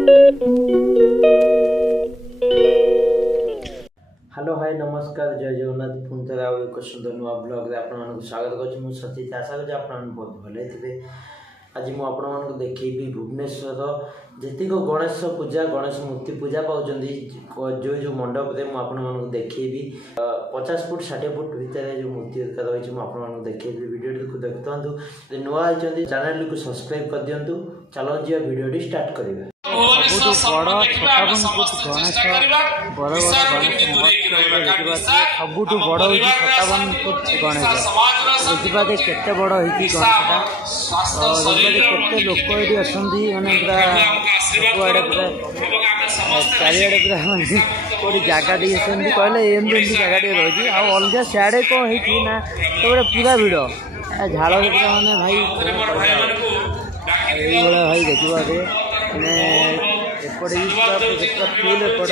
Hello hi नमस्कार जय जगन्नाथ पुणी थे आउ एक सुंदर नुआ ब्लॉग आपको स्वागत करुँ सचित आशा करुँच आप बहुत भले थे। आज मुझे देखी भुवनेश्वर जी गणेश पूजा गणेश मूर्ति पूजा पाँच जो जो मंडप में मुझे देखी 50 फुट 60 फुट भितर जो मूर्ति रही मुझे देखी वीडियो को देखते नुआ चैनल को सब्सक्राइब कर दिंतु। चलो जी वीडियो स्टार्ट करेंगे। सबुठ बड़ हूँ 57 फुट गणेश देखिए केते बड़ होती गणेशटा केते लोक ये अच्छा मैंने पूरा सबुआड़े पूरा चारिड़े पूरा मानते कौटी जगह टी कहले एमती जगह टे रही अलग सियाड़े कौन होती ना तो पूरा भिड़ झाड़ पूरा मैंने भाई भाई देखिए मैंने एपटे पूरा फुल एपट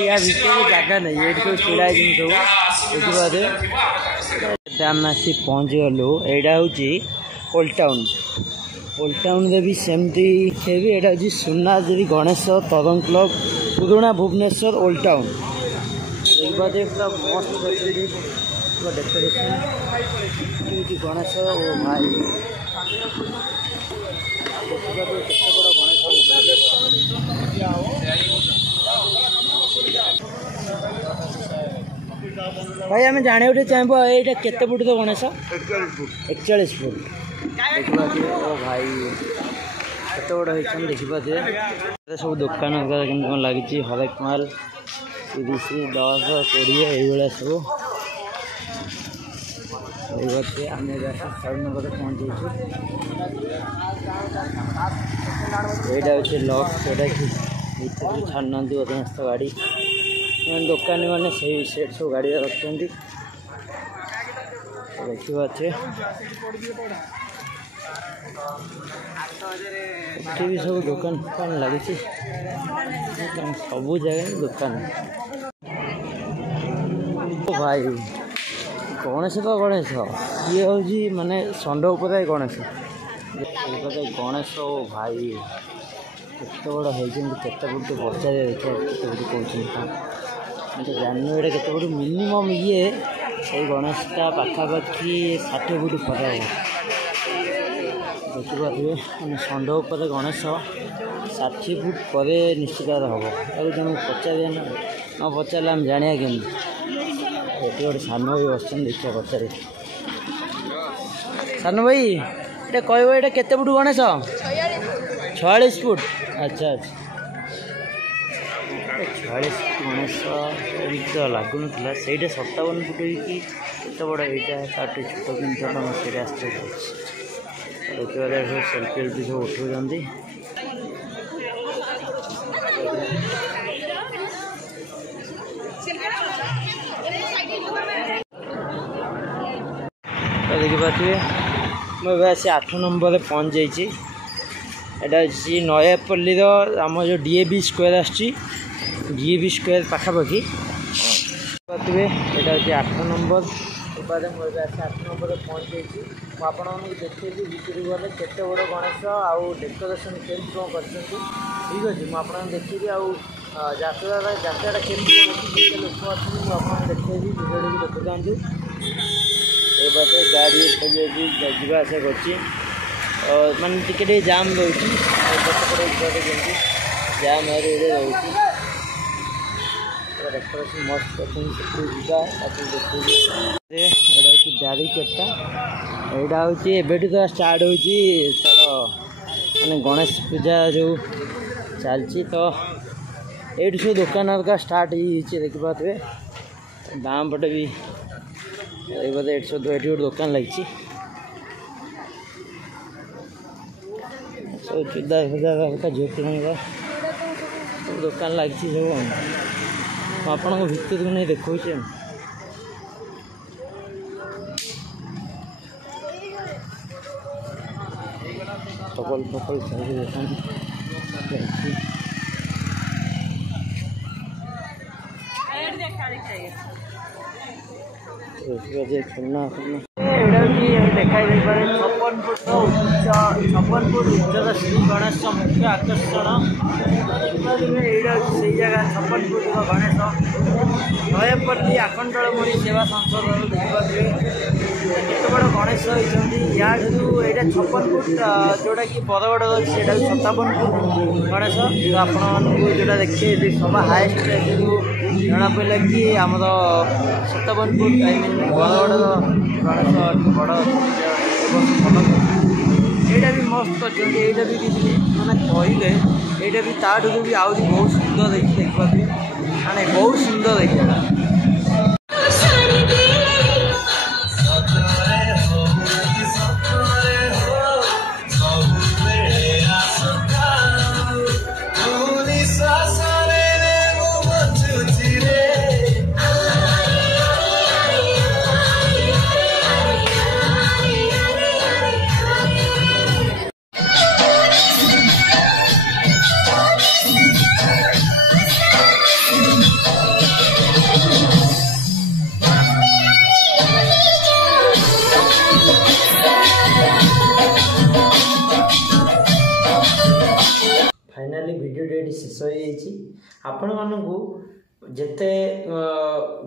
या भितर जगह नहीं ये सब छिड़ा सब देखिए आम आसी पहुँची गलु यहाँ हूँ ओल्ड टाउन भी सेमती भी यहाँ हूँ सुनादेवी गणेश तरंग क्लब पुराणा भुवनेश्वर ओल्ड टाउन देखिए पूरा मस्त पूरा डेकोरेशन गणेश ओ भाई भाई आम जाना चाहबो ये केते फुट तो गणेश 41 फुट देखिए ओ भाई केते बड़ होती देखिए सब दुकान कौन लगी हरेक माल 30 10 20 ये सब आम नगर पहुँचे यहाँ हूँ लक यहाँ छाड़ना अधिकांश गाड़ी दुकानी मैंने सेट सब गाड़ी रखते देखिए भी सब दुकान लगी सब जगह दुकान भाई गणेश तो गणेश ये हूँ माने षंड उपर गणेश गणेश भाई केते बड़ होते फुट पचारे देखिए केते फुट कहते जानू ये केते फुट मिनिमम ये से गणेशटा पाखापाखि 60 फुट खरा हो देखिए मैंने षंड उपर गणेश 60 फुट पर निश्चित हम ताकि जन पचारे न पचारे आम जाना कि ये गोटे सान भाई बस देखिए पचारे सान भाई ये कह ये केते फुट गणेश 46 फुट अच्छा अच्छा 46 गणेश तो लगुन से 57 फुट होते बड़ा यहाँ छोट पिंड से देखिए सब सेल्फी वेल्फी सब उठाऊँ तो देखिए पारे मुझे आसी 8 नंबर पहुँच जाइए यहाँ हूँ नयापल्ली आम जो डीएवी स्क्वायर डीएवी स्क्वायर पाखापाखि पारे यहाँ हूँ 8 नंबर मुझे आसी 8 नंबर पहुँच जाइए मुझे देखी भितर गले केते बड़ गणेश आउ डेकोरेशन केमती कौन कर ठीक अच्छे मुझे देखी जात्राटा केमती लोक अच्छे मुझे देखी भिडियो देखते जाऊँ ये बाटे गाड़ी जावा आसा कर मानते टे जाम रोचे जमी जाम रोचे डेकोरेशन मस्त कर देखिए ब्यारिकेडटा यहाँ हूँ एबेठू तो स्टार्ट हो माने गणेश पूजा जो चलती तो ये सब दुकान का स्टार्ट हो देखिए दाम पटे भी ये सब गोटे दुकान लगी सब चुदा फुदा झोटी सब दुकान लगी सब आपण भितर को नहीं देखा टपल फपल सब दुकान खेलना ଏଇଟା ବି ଦେଖାଇ ଦେଇପାରେ 56 ଫୁଟ ଉଚ୍ଚତା ଶ୍ରୀ ଗଣେଶ ମୁଖ୍ୟ ଆକର୍ଷଣ। ଏଇଟା ହେଉଛି ସେଇ ଜାଗା 56 ଫୁଟର ଗଣେଶ ନୟାପଲ୍ଲୀ ଆଖଣ୍ଡଳମଣି ସେବା ସଂସଦରୁ ଦେଖିପାରୁଥିବେ କେତେ ବଡ଼ ଗଣେଶ ହେଇଛନ୍ତି। ୟାଠୁ ଏଇଟା 56 ଫୁଟ ଯେଉଁଟାକି ବରଗଡ଼ ଅଛି ସେଇଟା 57 ଫୁଟ ଗଣେଶ। ତ ଆପଣମାନଙ୍କୁ ଯେଉଁଟା ଦେଖିବେ ସବା ହାଏଷ୍ଟ ଏଥିରୁ ଜଣାପଡ଼ିଲା କି ଆମର 57 ଫୁଟ ଆଇ ମିନ୍ ବରଗଡ଼ର ଗଣେଶ ବଡ଼ ଏଇଟା ବି ମସ୍ତ କରିଛନ୍ତି। ଏଇଟା ବି କିଛି ମାନେ କହିଲେ ଏଇଟା ବି ତାଠୁ ବି ଆହୁରି ବହୁତ ସୁନ୍ଦର ହେଇଛି ଦେଖିପାରୁଥିବେ ମାନେ ବହୁତ ସୁନ୍ଦର ହେଇଛି। फाइनाली वीडियो डेट शेष हो जाइए। आपण मानू जिते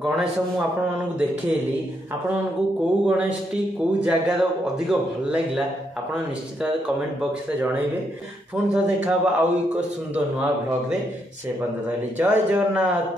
गणेश मुझे देखली आपण मानू कौ गणेश टी कौ जगार अधिक भल लगे आप निश्चित भाव कमेंट बॉक्स में जनइबे। पुणी थोड़ा देखा आउ एक सुंदर नुआ ब्लॉग रे से बंद रही। जय जगन्नाथ।